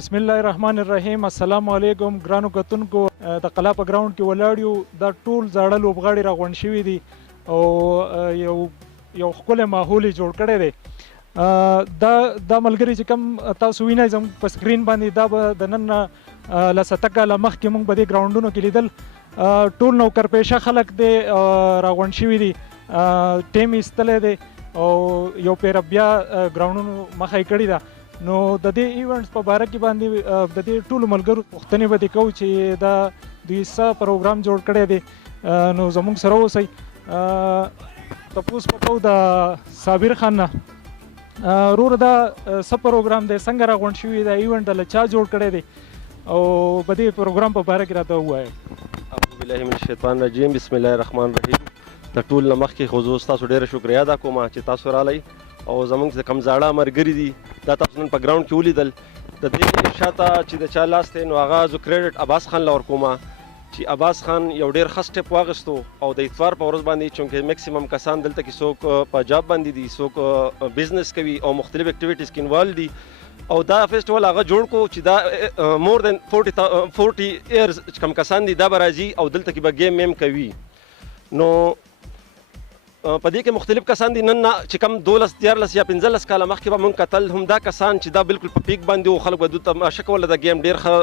بسم الله الرحمن الرحیم. السلام علیکم ګرانو کتونکو. د قلا په ګراوند کې ولاړ یو. دا ټول زاړه لوبغاړي راغونډ شوي دي او یو ښکلی ماحول یې جوړ کړی دی. دا ملګري چې کوم تاسو وینئ زموږ په سکرین باندې، دا به د نن له 70 کاله مخکې موږ په دې ګراوندونو کې لیدل. ټول نوکرپیشه خلک دی راغونډ شوي دي، ټیم یې ایستلی دی او یو پیره بیا ګراوندونو مخه یې کړې ده. نو د دې ایونټس په باره کې باندې د دې ټولو ملګرو پوښتنې به دې کوو چې دا دوی څه پروګرام جوړ کړی دی. نو زموږ سره اوسئ. تپوس به کوو د صابر خان نه، وروره دا څه پروګرام دی، څنګه راغونډ شوي دا ایونټ له چا جوړ کړی دی او په دې پروګرام په باره کې راته ووایه. اعوذ بالله من الشیطان الرجیم. بسم الله الرحمن الرحیم. د ټول نه مخکې خو زه ستاسو ډېره شکریا ادا کوم چې تاسو رالی او زموږ د کم زاړه ملګري دي دا تاسو نن په ګراوند کې ولیدل. د دې شاته چې د چا لاس دی نو هغه زه کریډټ عباس خان له ورکوم چې عباس خان یو ډېر ښه سټپ واخیستو او د اتوار په ورځ باندې چونکې میکسیمم کسان دلته کې څوک په جاب باندې دي، څوک بزنس کوي او مختلف اکټیویټیز کې انوالو دي او دا فیسټیول هغه جوړ کو چې دا مور دین 40 ایئرز کم کسان دي دا به راځي او دلته کې به گیم ویم کوي. نو په دې کې مختلف کسان دي. نن چې کم 12 13 یا 15 کاله مخکې به مونږ کتل هم دا کسان چې دا بالکل په پیک باندې و، خلک به دوی تماشه کوله د گیم، ډېر ښه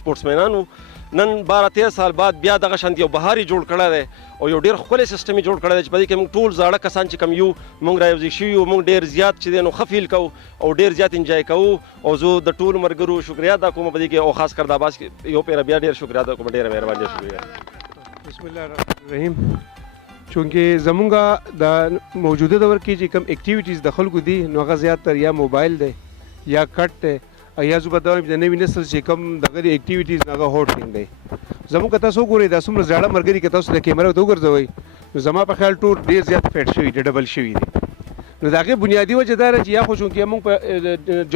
سپورټسمینان وو. نن 12-13 سال بعد بیا دغه شانتي یو بهار یې جوړ کړی دی او یو ډېر ښکلی سیسټم یې جوړ کړی دی چې په دې کې مونږ ټول زاړه کسان چې کم یو مونږ رایوځای شوي یو، مونږ ډېر زیات چې دی نو ښه فیل کوو او ډېر زیات انجوای کوو او زه د ټولو ملګرو شکریا ادا کوم په دې کې او خاص کر د عباس یو پیره بیا ډېر شکریا ادا کوم. ډېره مهرباني شکریا. بسم الله الرحمن الرحیم. چونکې زمونږ د موجوده دور کې چې کوم اکټیویټیز د خلکو دي نو هغه زیاتره یا موبایل دی یا کټ دی یا زه به دا وایم د نوي نسل چې کوم دغه د اکټیویټیز نه هغه هوټ تھنګ دی. زموږ که تاسو وګورئ دا څومره زاړه ملګري که تاسو د کیمرا ورته وګرځوئ نو زما په خیال ټول ډېر زیات فیټ شوي دي، ډبل شوي دي. نو د هغې بنیادي وجه دا ده چې یا خو چونکې موږ په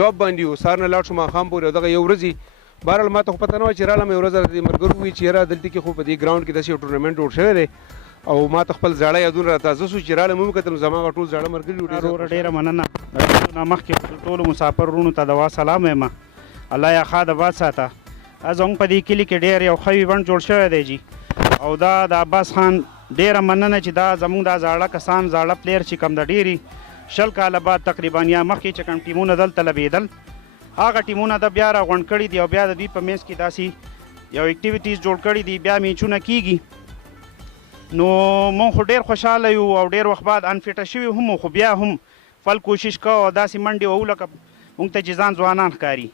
جاب باندې یو، سهار نه لاړ شو ماښام پورې او دغه یو ورځ یي. بهرحال ما ته خو پته نه وه چې رالم یو ورځ راته دې ملګرو ووایي چې یاره دلته کې خو په دې ګراوند کې داسې یو ټورنمنټ جوړ شوی دی او ما ته خپل زاړه یادونه راتازه شو چې رالم مې وکتل زما هغه ټول زاړه ملګري وروره ډېره مننه. نه مخکې ټولو مسافر وروڼو ته دوا سلام وایم. الله یې ښه د باد ساته. زموږ په دې کلي کې ډېر یو ښه ایونټ جوړ شوی دی جي او دا د عباس خان ډېره مننه چې دا زموږ دا زاړه کسان زاړه پلیر چې کوم د ډېرې 20 کاله بعد تقریبا یا مخکې چې کوم ټیمونه دلته لبېدل هغه ټیمونه د بیا راغونډ کړي دي او بیا د دوی په منځ کې داسې یو اکټیویټیز جوړ کړي دي، بیا میچونه کېږي. نو مونږ خو ډېر خوشحاله یو او ډېر وخت بعد انفیټه شوي هم خو بیا هم فل کوشش کوو او داسې منډې وهو لکه مونږ ته چې ځان ځوانان ښکاري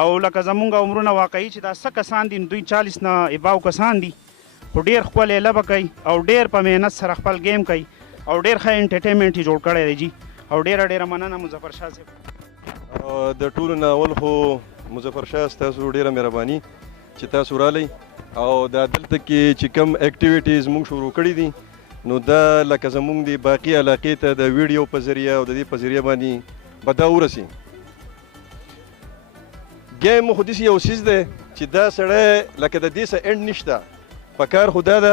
او لکه زمونږ عمرونه واقعي چې دا څه کسان دي نو دوی 40 نه اباو کسان دي خو ډېر ښکلی لبه کوي او ډېر په محنت سره خپل گیم کوي او ډېر ښه انټرټینمنټ یې جوړ کړی دی جي او ډېره مننه مظفر شاه صاحب. د ټولو نه اول خو مظفر شاه ستاسو ډېره مهرباني چې تاسو رالی او دا دلته کې چې کوم اکټیویټیز مونږ شروع کړي دي نو دا لکه زمونږ د باقي علاقې ته د ویډیو په ذریعه او د دې په ذریعه باندې به دا ورسي. گیم خو داسې یو څیز دی چې دا سړی لکه د دې څه اینډ نشته. په کار خو دا ده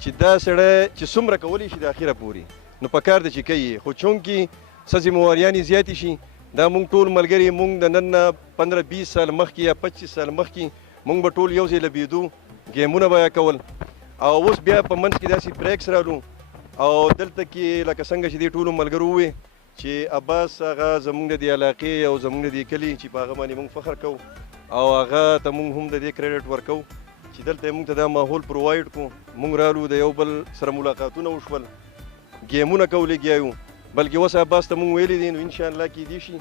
چې دا سړی چې څومره کولی شي د اخره پورې نو په کار دی چې کوي، خو چونکې څه ذمهواریانې زیاتې شي دا مونږ ټول ملګري مونږ د نن نه 15-20 سال مخکې یا 25 سال مخکې مونږ به ټول یو ځای لبېدو، ګیمونه به یا کول او اوس بیا په منځ کې داسې بریکس رالو او دلته کې لکه څنګه چې دې ټولو ملګرو ووایي چې عباس هغه زمونږ د دې علاقې او زمونږ د دې کلي چې په هغه باندې مونږ فخر کوو او هغه ته مونږ هم د دې کریډټ ورکوو چې دلته مونږ ته دا ماحول پرووایډ کړو. مونږ رالو د یو بل سره ملاقاتونه وشول، ګیمونه کوو لګیا یو، بلکې اوس عباس ته مونږ ویلي دي نو انشاءالله کیدای شي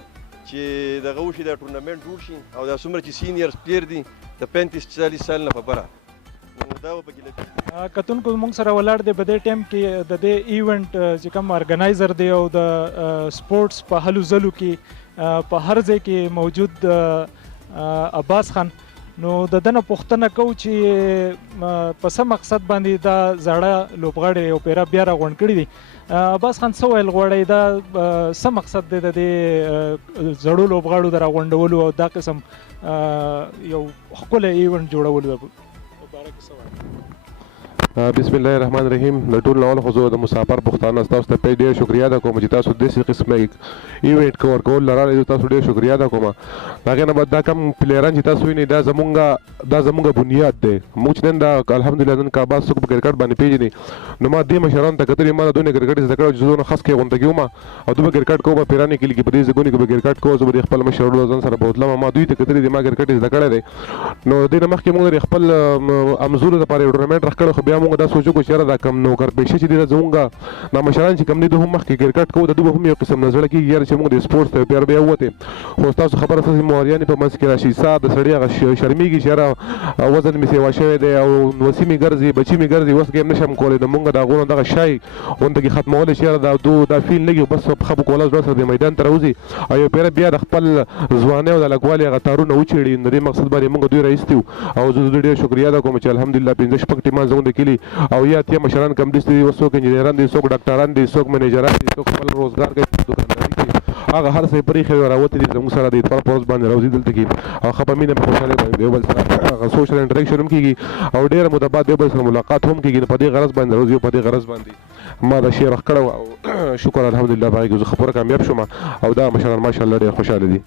چې دغه وشي دا ټورنمنټ جوړ شي او دا څومره چې سینیرز پلیر دي د 35-40 سال نه په بره نو دا به پکې لګي. کتونکو موږ سره ولاړ دی په دې ټایم کې د دې ایونټ چې کوم ارګنایزر دی او د سپورټس په هلو ځلو کې په هر ځای کې موجود عباس خان. نو د دنه پوښتنه کوو چې په څه مقصد باندې دا زاړه لوبغاړي او پیرا بیا راغونډ کړي دي. عباس خان څه ویل غواړئ دا څه مقصد دی د دې زړو لوبغاړو د راغونډولو او دا قسم یو ښکلی ایونټ جوړولو په باره کې څه وایي؟ بسم الله الرحمن الرحیم. د ټول نو خو زه د مسافر پښتانه تاسو ته ډېر شکریا ده کوم چې تاسو داسې قسمه ایونټ کور کول لرل تاسو ډېر شکریا ده کوم. هغه نه بعد دا کم پلیران چې تاسو وینئ دا زمونږ بنیاد دی. موږ نن دا الحمدلله نن کابل څوک په کرکټ باندې پیژني نو ما دې مشران ته کتلې ما دونه کرکټ زده کړو چې زونه خاص کې غونډه کیوم او دوی کرکټ کو په پیرانی کې لګي په دې ځګونی کې کرکټ کو زه به خپل مشر ځان سره بوتلم ما دوی ته کتلې ما کرکټ زده کړی دی. نو دې نه مخکې موږ خپل امزور لپاره یو ټورنمنت راکړو خو بیا موږ دا سوچو چې دا کم نوکر پیشه چې دی زمونږه دا مشران چې کم نه دوه مخکې کرکټ کو د دوه هم یو قسم نظر کې یار چې موږ د سپورت ته پیار بیا وته خو تاسو خبره تاسو موریان په منځ کې راشي ساده سړی شرمېږي چې را وزن می سیوا شوی دی او وسیمي ګرځي بچی می ګرځي وس کې نشم کولای د موږ دا غوونه دغه شای اونته کې ختمول شي دا فیل لګي بس خبو کولای زړه سره د میدان ته راوځي او پیر بیا د خپل ځواني او د لګوالي غتارونه وچړي نو دې مقصد باندې موږ دوی راځتو او زه ډېر شکریا ده کوم چې الحمدلله 15 شپږ ټیمان زموږ کلی او یا ته مشران کم دي څوک انجینران دي څوک ډاکټران دي څوک منیجران دي څوک خپل روزګار کوي دکانداري کوي هغه هر څه پرې خو راوته دي زموږ سره د اتفاق پروز باندې راوځي دلته کې او خپه مینه په خوشاله باندې یو بل سره سوشل انټریکشن هم کیږي او ډېر مدبات یو بل سره ملاقات هم کیږي په دې غرض باندې راوځي په دې غرض باندې ما دا شی راخ کړو او شکر الحمدلله باندې زه خبره کامیاب شوم او دا مشران ماشاءالله ډېر خوشاله دي.